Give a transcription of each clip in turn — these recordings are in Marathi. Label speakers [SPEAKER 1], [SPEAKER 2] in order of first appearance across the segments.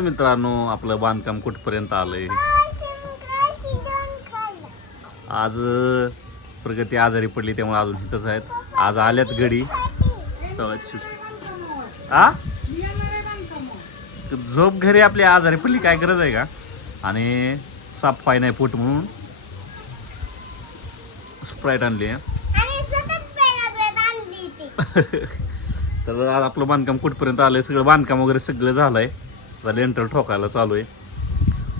[SPEAKER 1] तर मित्रांनो आपलं बांधकाम कुठपर्यंत आलंय? आज प्रगती आजारी पडली त्यामुळे अजून तिथंच आहेत. आज आल्यात घडी आ? झोप घरी आपली आजारी पडली काय गरज आहे का? आणि साफ पाय नाही पोट म्हणून. स्प्राईट आणली आहे तर आज आपलं बांधकाम कुठपर्यंत आलंय? सगळं बांधकाम वगैरे सगळं झालंय. आता लेंटर ठोकायला चालू आहे.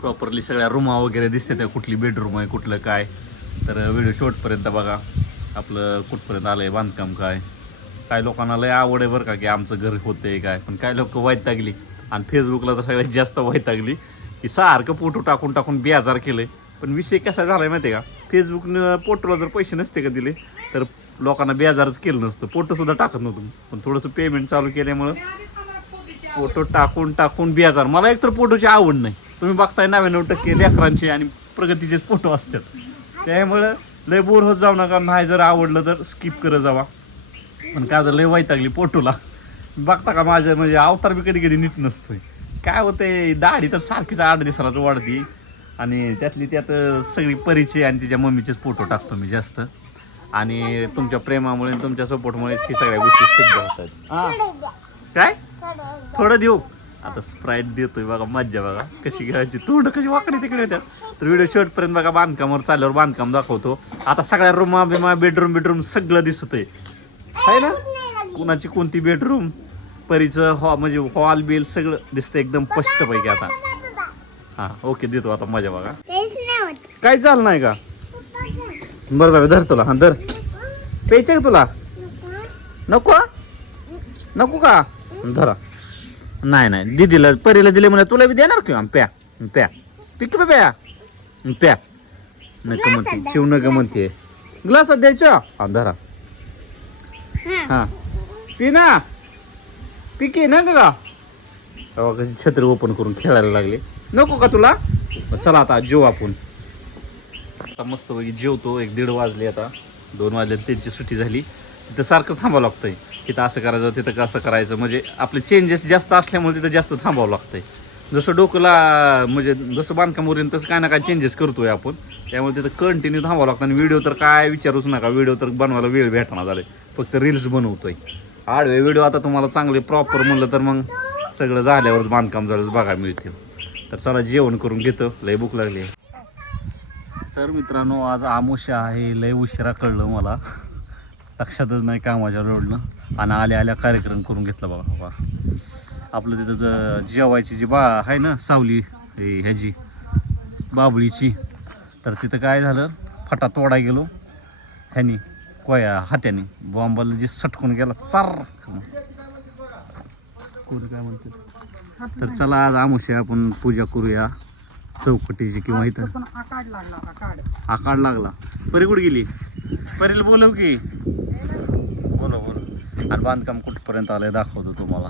[SPEAKER 1] प्रॉपरली सगळ्या रूमा वगैरे दिसते त्या कुठली बेडरूम आहे कुठलं काय. तर व्हिडिओ शॉर्टपर्यंत बघा. आपलं कुठपर्यंत आलं आहे बांधकाम काय. काय लोकांना लय आवड आहे बरं का की आमचं घर होतंय काय. पण काय लोक वैतागली. आणि फेसबुकला तर सगळ्यात जास्त वैतागली की सारखं फोटो टाकून टाकून बेजार केलं पण विषय कसा झालाय माहिती आहे का फेसबुकनं फोटोला जर पैसे नसते का दिले तर लोकांना बेजारच केलं नसतं. फोटोसुद्धा टाकत नव्हतं. पण थोडंसं पेमेंट चालू केल्यामुळं फोटो टाकून टाकून बेजार. मला एक तर फोटोची आवड नाही. तुम्ही बघताय नव्याण्णव टक्के लेकरांचे आणि प्रगतीचेच फोटो असतात. त्यामुळं लय बोर होत जाऊ नका. नाही जर आवडलं तर स्किप करत जावा. पण काय झालं लय वैतागली फोटोला. बघता का माझ्या म्हणजे अवतार बी कधी कधी नीट नसतोय. काय होतंय? दाढी तर सारखीच आठ दिवसालाच वाढती. आणि त्यातली त्यात सगळी परिचय आणि तिच्या मम्मीचेच फोटो टाकतो मी जास्त. आणि तुमच्या प्रेमामुळे तुमच्या सपोर्टमुळे ही सगळ्या गोष्टी सिद्ध होतात. हा. काय? थोडं देऊ. आता स्प्राईट देतोय बघा मज्जा बघा. कशी घ्यायची तोंड कशी वाकडी तिकडे येतात तर व्हिडिओ शेवटपर्यंत बघा बांधकामावर चालल्यावर बांधकाम दाखवतो. आता सगळ्या रूमा बिमा बेडरूम बेडरूम सगळं दिसत आहे ना? कुणाची कोणती बेडरूम परीचं हॉ म्हणजे हॉल बिल सगळं दिसतं एकदम स्पष्ट पैकी आता. हा ओके देतो आता मजा बघा. काय झालं नाही का? बरं बरं धर तुला. हा धर. प्यायचं का तुला. नको? नको का? धरा. नाही नाही दीदीला परीला दिले म्हणा तुला बी देणार किंवा प्या प्या. पिक प्या. प्या. नका म्हणते शिव नका म्हणते. ग्लासात द्यायच्या हा धरा. हा. पी ना पिके ना का? कशी छत्री ओपन करून खेळायला लागले. नको का तुला? चला आता जेव आपण. आता मस्त पैकी जेवतो. एक दीड वाजले आता. दोन वाजले त्यांची सुट्टी झाली. तिथं सारखं थांबावं लागतंय. तिथं असं करायचं तिथं कसं करायचं म्हणजे आपले चेंजेस जास्त असल्यामुळे तिथं जास्त थांबावं लागतंय. जसं डोकला म्हणजे जसं बांधकाम उरेन तसं काय ना काय चेंजेस करतोय आपण. त्यामुळे तिथं कंटिन्यू थांबावं लागतं. आणि व्हिडिओ तर काय विचारूच नका. व्हिडिओ तर बनवायला वेळ भेटणार झालं फक्त रील्स बनवतोय. आडवे व्हिडिओ आता तुम्हाला चांगले प्रॉपर म्हणलं तर मग सगळं झाल्यावरच बांधकाम झालंच बघायला मिळतील. तर चला जेवण करून घेतो. लय भूक लागली तर मित्रांनो आज आमोशा आहे. लय उशिरा कळलं मला. लक्षातच नाही कामाच्या रोडनं. आणि आल्या आल्या कार्यक्रम करून घेतला बघा बाबा. आपलं तिथं ज जेवायची जी बा आहे ना सावली हे ह्याची बाबळीची. तर तिथं काय झालं फटा तोडा गेलो. ह्यानी कोया हात्याने बॉम्बाला जे सटकून गेला चार कोण काय म्हणते? तर चला आज आमुष्या आपण पूजा करूया. चौकटीची किंवा इथं.
[SPEAKER 2] आकाड लागला.
[SPEAKER 1] परी कुठे गेली? परीला बोलव की. बोलव बोलव. आणि बांधकाम कुठपर्यंत आलंय दाखवतो तुम्हाला.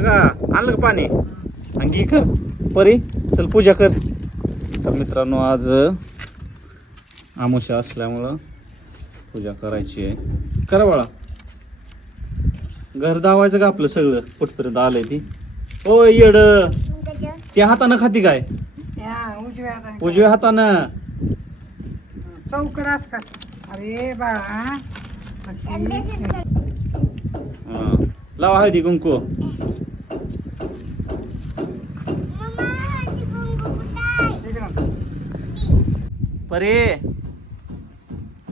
[SPEAKER 1] का आणलं का पाणी? अंगी कर. परी चल पूजा कर. तर मित्रांनो आज आमुषा असल्यामुळं पूजा करायची आहे. करा बाळा. घर दावायचं का आपलं सगळं? कुठपर्यंत आलंय ती? ओ येड. त्या हातानं खाती काय?
[SPEAKER 2] उजव्या हाताने. अरे बाळा
[SPEAKER 1] हा. लावा हळदी कुंकू. परे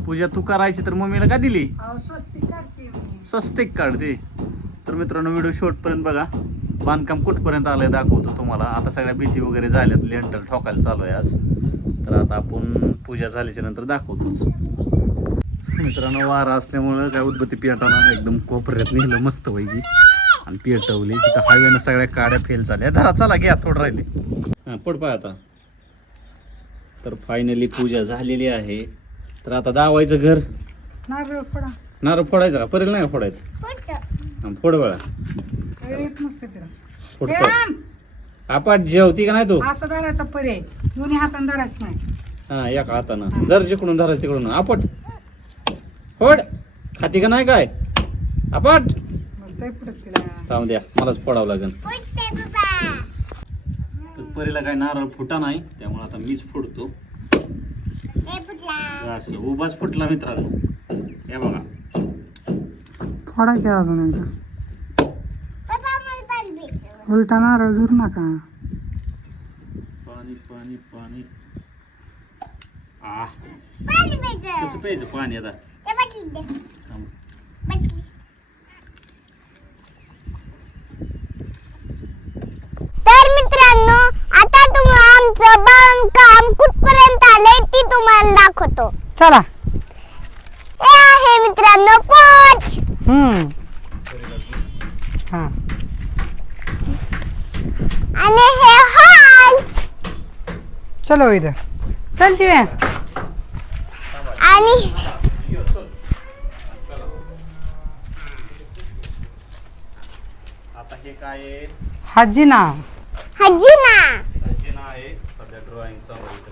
[SPEAKER 1] पूजा तू करायची तर मम्मीला का दिली?
[SPEAKER 2] अहो, स्वस्तिक काढते मी.
[SPEAKER 1] स्वस्तिक काढते. तर मित्रांनो व्हिडिओ शॉर्ट पर्यंत बघा. बांधकाम कुठपर्यंत आलंय दाखवतो तुम्हाला. आता सगळ्या भीती वगैरे झाल्यात. लेंटर ठोकायला चालू आहे आज. तर आता आपण पूजा झाल्याच्यानंतर दाखवतोच. मित्रांनो वारा असल्यामुळं काय उदबत्ती पेटाना एकदम कोपऱ्यात नेलं मस्त पैकी आणि पेटवली तिथं हायवेनं सगळ्या काड्या फेल झाल्या. धरा चला घ्या थोडं राहिले. हां पड पाय आता. तर फायनली पूजा झालेली आहे. तर आता दावायचं घर. नारळ फोडायचं का? परेल नाही का फोडायचं? फोड बळा.
[SPEAKER 2] काही हे!
[SPEAKER 1] आपाट जेवती का नाही तू?
[SPEAKER 2] असं धरायचा पर्याय. दोन्ही हाताने धरायचं नाही.
[SPEAKER 1] हा एका हातानं. जर जिकडून धरा तिकडून. आपट. फोड. खाती का नाही काय? आपट.
[SPEAKER 2] बसतोय पुढे तिला.
[SPEAKER 1] थांब द्या मलाच फोडावं लागेल. परीला काय नारळ फुटा नाही त्यामुळे आता मीच फुटतो असं उभाच फुटला मित्रांनो. हे बघा.
[SPEAKER 2] फोडा की अजून एकदा. उलटा नारळ धरू नका.
[SPEAKER 1] पाणी पाणी पाणी. आ कसं प्यायचं पाणी आता? थांब.
[SPEAKER 3] तर मित्रांनो आता तुम्हाला आमचं बांधकाम कुठपर्यंत आलंय ती तुम्हाला दाखवतो.
[SPEAKER 2] चला.
[SPEAKER 3] हे आहे मित्रांनो पोच.
[SPEAKER 2] हम्म. हा.
[SPEAKER 3] आणि हे हॉल.
[SPEAKER 2] चलो इधर. चल चिव्या
[SPEAKER 3] आणि
[SPEAKER 1] आता हे काय आहे?
[SPEAKER 2] हाजी ना
[SPEAKER 3] हजिना
[SPEAKER 1] हे ना आहे. सध्या ड्रॉइंग चालू आहे इथं.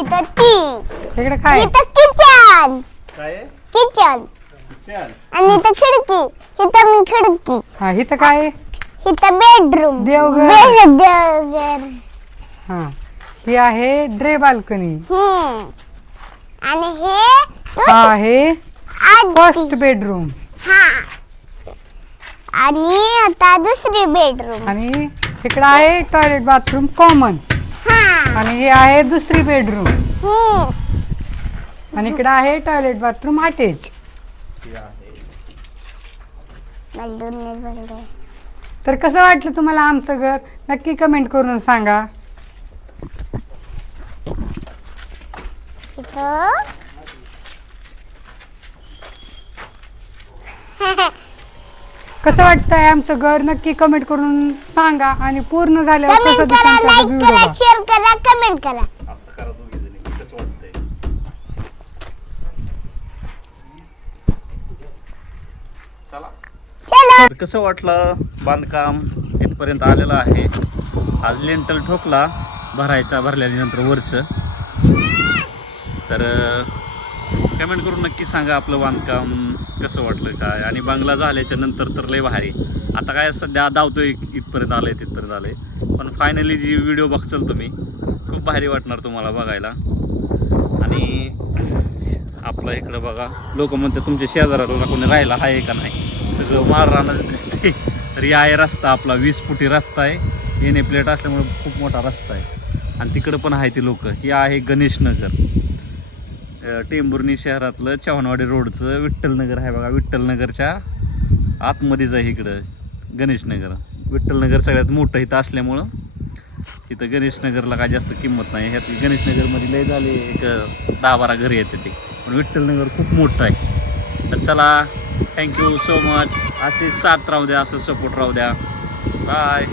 [SPEAKER 3] इथं ती.
[SPEAKER 2] इकडे काय?
[SPEAKER 3] इथं किचन
[SPEAKER 1] काय आहे?
[SPEAKER 3] किचन
[SPEAKER 1] चल
[SPEAKER 3] आणि इथं खिडकी. इथं मी खिडकी.
[SPEAKER 2] हा इथं काय आहे?
[SPEAKER 3] इथं बेडरूम
[SPEAKER 2] देवघर.
[SPEAKER 3] देवघर
[SPEAKER 2] हा. ही आहे ड्रे बाल्कनी.
[SPEAKER 3] हम्म. आणि हे
[SPEAKER 2] हा आहे
[SPEAKER 3] आज
[SPEAKER 2] फर्स्ट बेडरूम
[SPEAKER 3] हा. आणि आता दुसरी बेडरूम
[SPEAKER 2] आणि इकडे आहे टॉयलेट बाथरूम कॉमन
[SPEAKER 3] हा.
[SPEAKER 2] आणि हे आहे दुसरी बेडरूम
[SPEAKER 3] हम्म.
[SPEAKER 2] आणि इकडे आहे टॉयलेट बाथरूम अटॅच
[SPEAKER 1] हे
[SPEAKER 2] तर कसं वाटलं तुम्हाला आमचं घर? नक्की कमेंट करून सांगा. कसं वाटतंय आमचं घर? नक्की कमेंट करून सांगा. आणि पूर्ण झाल्यावर कसं दिसेल त्याचा व्हिडिओ बघा.
[SPEAKER 3] शेअर करा कमेंट करा.
[SPEAKER 1] तर कसं वाटलं बांधकाम इथपर्यंत आलेलं आहे? आज लेंटल ठोकला भरायचा भरल्यानंतर वरचं. तर कमेंट करून नक्की सांगा आपलं बांधकाम कसं वाटलं काय? आणि बंगला झाल्याच्यानंतर तर लय भारी. आता काय सध्या धावतोय इथपर्यंत आलंय तिथपर्यंत आलंय. पण फायनली जी व्हिडिओ बघचाल तुम्ही खूप भारी वाटणार तुम्हाला बघायला. आणि आपलं इकडं बघा लोक म्हणतात तुमच्या शेजाराला कोणी राहायला आहे का नाही? सगळं मार राहणं दिसते तर ही आहे रस्ता आपला. वीस फुटी रस्ता आहे. एन ए प्लेट असल्यामुळे खूप मोठा रस्ता आहे. आणि तिकडं पण आहे ते लोक. हे आहे गणेशनगर अं, टेंभुर्णी शहरातलं चव्हाणवाडी रोडचं विठ्ठलनगर आहे बघा. विठ्ठलनगरच्या आतमध्येच आहे इकडं गणेशनगर विठ्ठलनगर सगळ्यात मोठं इथं असल्यामुळं इथं गणेशनगरला काय जास्त किंमत नाही. ह्यात गणेशनगरमध्ये लय झाले एक दहा बारा घरी येते ते. पण विठ्ठलनगर खूप मोठं आहे. तर चला थँक्यू सो मच असे साथ राहू द्या असं सपोर्ट राहू द्या. बाय